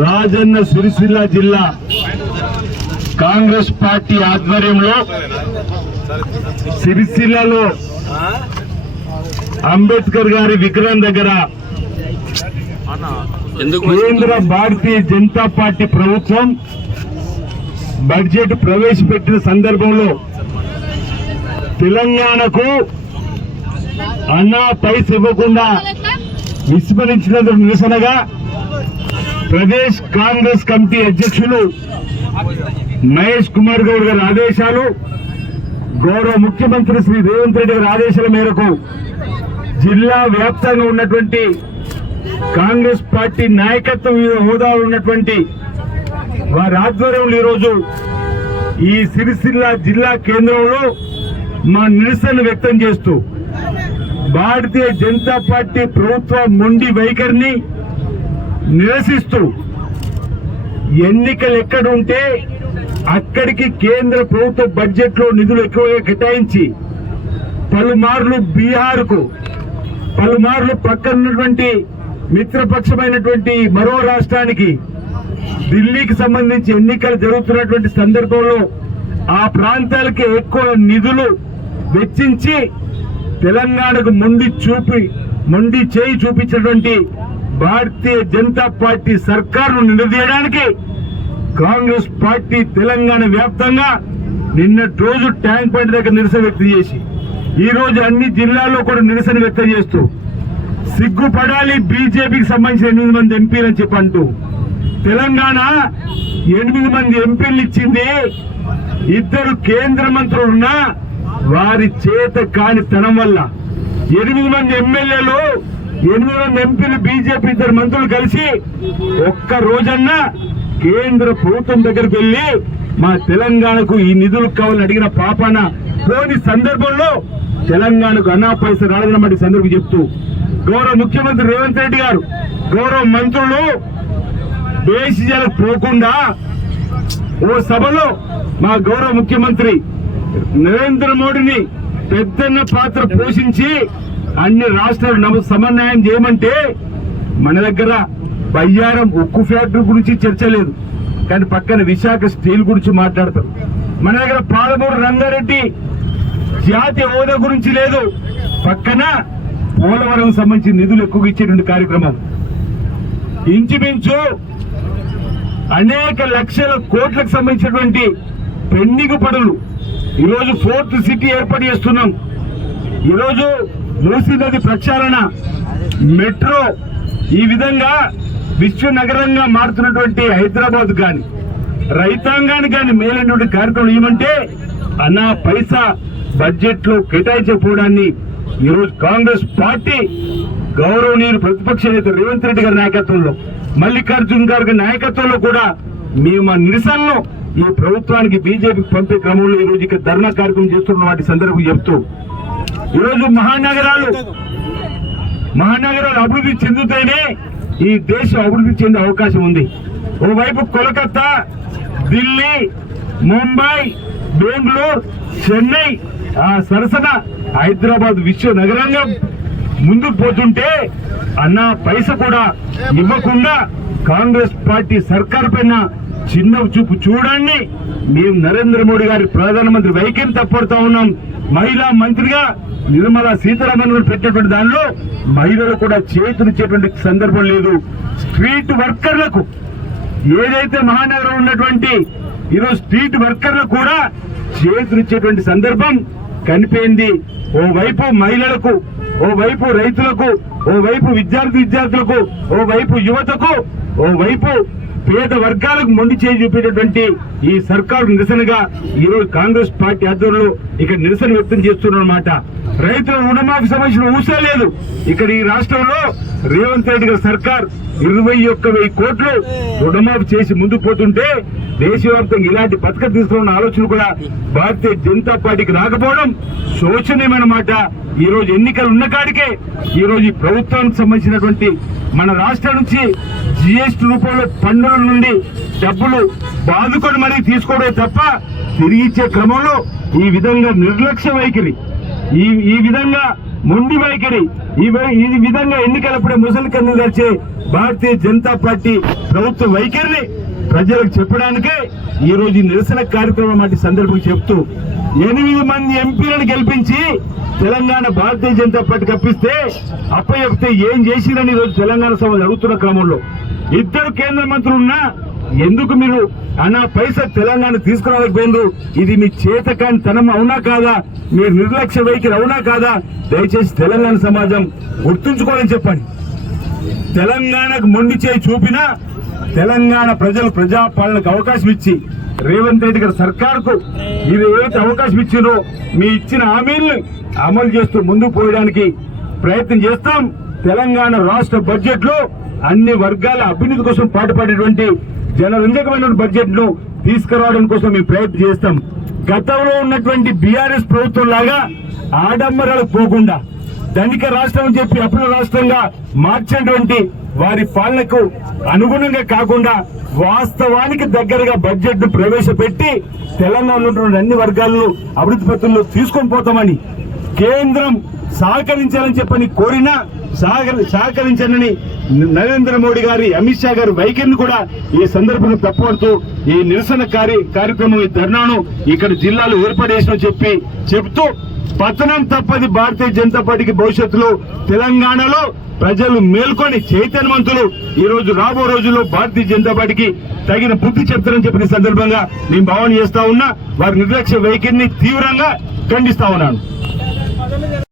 రాజన్న సిరిసిల్ల జిల్లా కాంగ్రెస్ పార్టీ ఆధ్వర్యంలో సిరిసిల్లలో అంబేద్కర్ గారి విగ్రహం దగ్గర కేంద్ర భారతీయ జనతా పార్టీ ప్రభుత్వం బడ్జెట్ ప్రవేశపెట్టిన సందర్భంలో తెలంగాణకు అన్నా పైస ఇవ్వకుండా విస్మరించినందుకు నిరసనగా ప్రదేశ్ కాంగ్రెస్ కమిటీ అధ్యక్షులు మహేష్ కుమార్ గౌడ్ గారి ఆదేశాలు, గౌరవ ముఖ్యమంత్రి శ్రీ రేవంత్ రెడ్డి గారి ఆదేశాల మేరకు జిల్లా వ్యాప్తంగా ఉన్నటువంటి కాంగ్రెస్ పార్టీ నాయకత్వం హోదాలో ఉన్నటువంటి వారి ఆధ్వర్యంలో ఈరోజు ఈ సిరిసిల్ల జిల్లా కేంద్రంలో మా నిరసన వ్యక్తం చేస్తూ భారతీయ జనతా పార్టీ ప్రభుత్వ మొండి వైఖరిని నిరసిస్తూ ఎన్నికలు ఎక్కడుంటే అక్కడికి కేంద్ర ప్రభుత్వ బడ్జెట్ లో నిధులు ఎక్కువగా కేటాయించి పలుమార్లు బీహార్కు, పలుమార్లు పక్కనున్నటువంటి మిత్రపక్షమైనటువంటి మరో రాష్ట్రానికి, ఢిల్లీకి సంబంధించి ఎన్నికలు జరుగుతున్నటువంటి సందర్భంలో ఆ ప్రాంతాలకి ఎక్కువ నిధులు వెచ్చించి తెలంగాణకు మొండి చేయి చూపించినటువంటి భారతీయ జనతా పార్టీ సర్కారును నిలదీయడానికి కాంగ్రెస్ పార్టీ తెలంగాణ వ్యాప్తంగా నిన్నటి రోజు ట్యాంక్ బండ్ దగ్గర నిరసన వ్యక్తం చేసి ఈ రోజు అన్ని జిల్లాల్లో కూడా నిరసన వ్యక్తం చేస్తూ సిగ్గుపడాలి బీజేపీకి సంబంధించిన 8 మంది ఎంపీలని చెప్పంటూ తెలంగాణ 8 మంది ఎంపీలు ఇచ్చింది 2 కేంద్ర మంత్రులున్నా వారి చేత కాని తనం వల్ల 8 మంది ఎమ్మెల్యేలు 8 మంది ఎంపీలు బీజేపీ 2 మంత్రులు కలిసి ఒక్క రోజన్నా కేంద్ర ప్రభుత్వం దగ్గరికి వెళ్లి మా తెలంగాణకు ఈ నిధులు కావాలని అడిగిన పాపాన పోని సందర్భంలో తెలంగాణకు అన్నా పైసలు రాలేదన్నమాట సందర్భం చెప్తూ గౌరవ ముఖ్యమంత్రి రేవంత్ రెడ్డి గారు గౌరవ మంత్రులు బేసిజాలకు పోకుండా ఓ సభలో మా గౌరవ ముఖ్యమంత్రి నరేంద్ర మోడీని పెద్దన్న పాత్ర పోషించి అన్ని రాష్ట్రాలు సమన్వయం చేయమంటే మన దగ్గర బయ్యారం ఉక్కు ఫ్యాక్టరీ గురించి చర్చ లేదు, కానీ పక్కన విశాఖ స్టీల్ గురించి మాట్లాడతారు. మన దగ్గర పాలమూరు రంగారెడ్డి జాతీయ హోదా గురించి లేదు, పక్కన పోలవరం సంబంధించిన నిధులు ఎక్కువ ఇచ్చేటువంటి కార్యక్రమం. ఇంచుమించు అనేక లక్షల కోట్లకు సంబంధించినటువంటి పెండింగ్ పనులు ఈరోజు 4th సిటీ ఏర్పాటు చేస్తున్నాం. ఈరోజు మూసీ నది ప్రక్షాళన, మెట్రో, ఈ విధంగా విశ్వ నగరంగా మారుతున్నటువంటి హైదరాబాద్ గాని రైతాంగానికి గాని మేలైనటువంటి కార్యక్రమం ఏమంటే అన్నా పైసా బడ్జెట్ లో కేటాయించకపోవడాన్ని ఈరోజు కాంగ్రెస్ పార్టీ గౌరవనీయులు ప్రతిపక్ష నేత రేవంత్ రెడ్డి గారి నాయకత్వంలో, మల్లికార్జున్ గారి నాయకత్వంలో కూడా మేము మా నిరసనలో ఈ ప్రభుత్వానికి బీజేపీకి పంపే క్రమంలో ఈ రోజు ఇక్కడ ధర్నా కార్యక్రమం చేస్తున్న వాటి సందర్భం చెప్తూ ఈరోజు మహానగరాలు అభివృద్ధి చెందుతేనే ఈ దేశం అభివృద్ధి చెందే అవకాశం ఉంది. ఓవైపు కోల్కతా, ఢిల్లీ, ముంబై, బెంగళూరు, చెన్నై, ఆ సరసన హైదరాబాద్ విశ్వ నగరంగా ముందుకు పోతుంటే అన్నా పైస కూడా ఇవ్వకుండా కాంగ్రెస్ పార్టీ సర్కార్ పైన చిన్న చూపు చూడండి. మేము నరేంద్ర మోడీ గారి ప్రధానమంత్రి వైఖరిని తప్పడుతా ఉన్నాం. మహిళా మంత్రిగా నిర్మలా సీతారామన్ గారు పెట్టినటువంటి దానిలో మహిళలు కూడా చేతునిచ్చేటువంటి సందర్భం లేదు. స్ట్రీట్ వర్కర్లకు ఏదైతే మహానగరం ఉన్నటువంటి ఈరోజు స్ట్రీట్ వర్కర్లకు కూడా చేతునిచ్చేటువంటి సందర్భం కనిపోయింది. ఓవైపు మహిళలకు, ఓవైపు రైతులకు, ఓవైపు విద్యార్థులకు, ఓవైపు యువతకు, ఓవైపు పేద వర్గాలకు మొండి చేయి చూపేటటువంటి ఈ సర్కారు నిరసనగా ఈ రోజు కాంగ్రెస్ పార్టీ ఆధ్వర్యంలో ఇక్కడ నిరసన వ్యక్తం చేస్తున్నారన్నమాట. రైతుల రుణమాఫీ సంబంధించిన ఊసే లేదు. ఇక్కడ ఈ రాష్ట్రంలో రేవంత్ రెడ్డి గారి సర్కార్ 21,000 కోట్లు రుణమాఫీ చేసి ముందుకు పోతుంటే దేశవ్యాప్తంగా ఇలాంటి పథకం తీసుకున్న ఆలోచన కూడా భారతీయ జనతా పార్టీకి రాకపోవడం శోచనీయమన్నమాట. ఈ రోజు ఎన్నికలు ఉన్న కాడికే ఈ రోజు ఈ ప్రభుత్వానికి సంబంధించినటువంటి మన రాష్ట్రం నుంచి జీఎస్టీ రూపంలో పన్నుల నుండి డబ్బులు బాదుకొని మరీ తీసుకోవడం తప్ప తిరిగి ఇచ్చే క్రమంలో ఈ విధంగా నిర్లక్ష్య వైఖరి, ఈ విధంగా మొండి వైఖరి, ఈ విధంగా ఎన్నికలప్పుడే ముసలి కన్ను గడిచే భారతీయ జనతా పార్టీ ప్రభుత్వ వైఖరిని ప్రజలకు చెప్పడానికే ఈ రోజు నిరసన కార్యక్రమం వంటి సందర్భం చెప్తూ 8 మంది ఎంపీలను గెలిపించి తెలంగాణ భారతీయ జనతా పార్టీ కప్పిస్తే అప్పచెప్తే ఏం చేసిరని ఈ రోజు తెలంగాణ సభ జరుగుతున్న క్రమంలో 2 కేంద్ర మంత్రులున్నా ఎందుకు మీరు అన్నా పైసా తెలంగాణ తీసుకురాలేకపోయినారు? ఇది మీ చేతకాని తనం అవునా కాదా? మీరు నిర్లక్ష్య వైఖరి అవునా కాదా? దయచేసి తెలంగాణ సమాజం గుర్తుంచుకోవాలని చెప్పండి. తెలంగాణకు మొండి చేయి చూపినా తెలంగాణ ప్రజలు ప్రజాపాలనకు అవకాశం ఇచ్చి రేవంత్ రెడ్డి గారి సర్కారుకు మీరు ఏదైతే అవకాశం ఇచ్చారో మీ ఇచ్చిన హామీలను అమలు చేస్తూ ముందుకు పోయడానికి ప్రయత్నం చేస్తాం. తెలంగాణ రాష్ట్ర బడ్జెట్ లో అన్ని వర్గాల అభివృద్ధి కోసం పాటుపడేటువంటి జనరంజకమైన బడ్జెట్ ను తీసుకురావడం కోసం మేము ప్రయత్నం చేస్తాం. గతంలో ఉన్నటువంటి బీఆర్ఎస్ ప్రభుత్వం లాగా ఆడంబరాలకు పోకుండా ధనిక రాష్ట్రం అని చెప్పి అప్పుల రాష్ట్రంగా మార్చినటువంటి వారి పాలనకు అనుగుణంగా కాకుండా వాస్తవానికి దగ్గరగా బడ్జెట్ ను ప్రవేశపెట్టి తెలంగాణలో ఉన్నటువంటి అన్ని వర్గాలను అభివృద్ధి పత్రంలో తీసుకొని పోతామని కేంద్రం సహకరించాలని చెప్పని కోరినా సహకరించాలని నరేంద్ర మోడీ గారి, అమిత్ షా గారి వైఖరిని కూడా ఈ సందర్భంగా తప్పడుతూ ఈ నిరసన కార్యక్రమం, ఈ ధర్నాను ఇక్కడ జిల్లాలో ఏర్పాటు చేసిన చెప్తూ పతనం తప్పది భారతీయ జనతా పార్టీకి. భవిష్యత్తులో తెలంగాణలో ప్రజలు మేల్కొని చైతన్యవంతులు ఈ రోజు రాబో రోజుల్లో భారతీయ జనతా పార్టీకి తగిన బుద్ధి చెప్తారని చెప్పిన సందర్భంగా నేను భావన చేస్తా ఉన్నా. వారి నిర్లక్ష్య వైఖరిని తీవ్రంగా ఖండిస్తా ఉన్నాను.